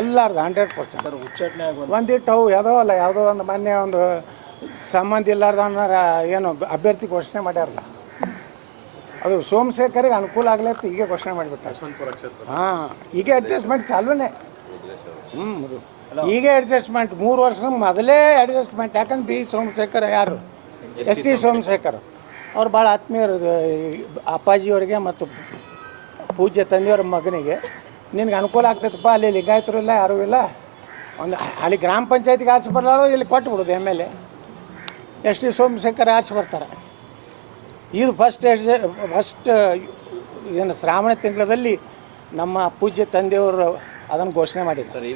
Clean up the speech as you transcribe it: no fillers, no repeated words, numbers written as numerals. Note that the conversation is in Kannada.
ಎಲ್ಲಾರ್ದು 100%. ಸರ್ ಉಚ್ಚಾಟನೆ ಆಗುವಂಥ ಒಂದಿಟ್ಟು ಅವು ಯಾವುದೋ ಒಂದು ಮೊನ್ನೆ ಒಂದು ಸಂಬಂಧ ಇಲ್ಲಾರ್ದನ್ನ ಏನು ಅಭ್ಯರ್ಥಿ ಘೋಷಣೆ ಮಾಡ್ಯಾರಲ್ಲ, ಅದು ಸೋಮಶೇಖರಿಗೆ ಅನುಕೂಲ ಆಗ್ಲತ್ತ ಈಗ ಘೋಷಣೆ ಮಾಡಿಬಿಟ್ಟಾರೆ. ಹಾಂ, ಈಗ ಅಡ್ಜಸ್ಟ್ಮೆಂಟ್ ಚಾಲೂನೇ. ಈಗ ಅಡ್ಜಸ್ಟ್ಮೆಂಟ್ 3 ವರ್ಷ ಮೊದಲೇ ಅಡ್ಜಸ್ಟ್ಮೆಂಟ್. ಯಾಕಂದ್ರೆ ಬಿ ಸೋಮಶೇಖರ್ ಯಾರು ಎಸ್ ಟಿ ಸೋಮಶೇಖರ್ ಅವ್ರು ಭಾಳ ಆತ್ಮೀಯರು ಅಪ್ಪಾಜಿಯವರಿಗೆ ಮತ್ತು ಪೂಜ್ಯ ತಂದೆಯವರ ಮಗನಿಗೆ. ನಿನಗೆ ಅನುಕೂಲ ಆಗ್ತೈತಪ್ಪ, ಅಲ್ಲಿ ಲಿಂಗಾಯತರು ಇಲ್ಲ, ಯಾರೂ ಇಲ್ಲ, ಒಂದು ಅಲ್ಲಿ ಗ್ರಾಮ ಪಂಚಾಯತಿಗೆ ಆರಿಸಿ ಬರಲಾರೋ ಇಲ್ಲಿ ಕೊಟ್ಟು ಬಿಡೋದು M L A. S T Somashekar ಆರಿಸಿ ಬರ್ತಾರೆ. ಇದು ಫಸ್ಟ್ ಏನು ಶ್ರಾವಣ ತಿಂಗಳಲ್ಲಿ ನಮ್ಮ ಪೂಜ್ಯ ತಂದೆಯವರು ಅದನ್ನು ಘೋಷಣೆ ಮಾಡಿದ್ದಾರೆ.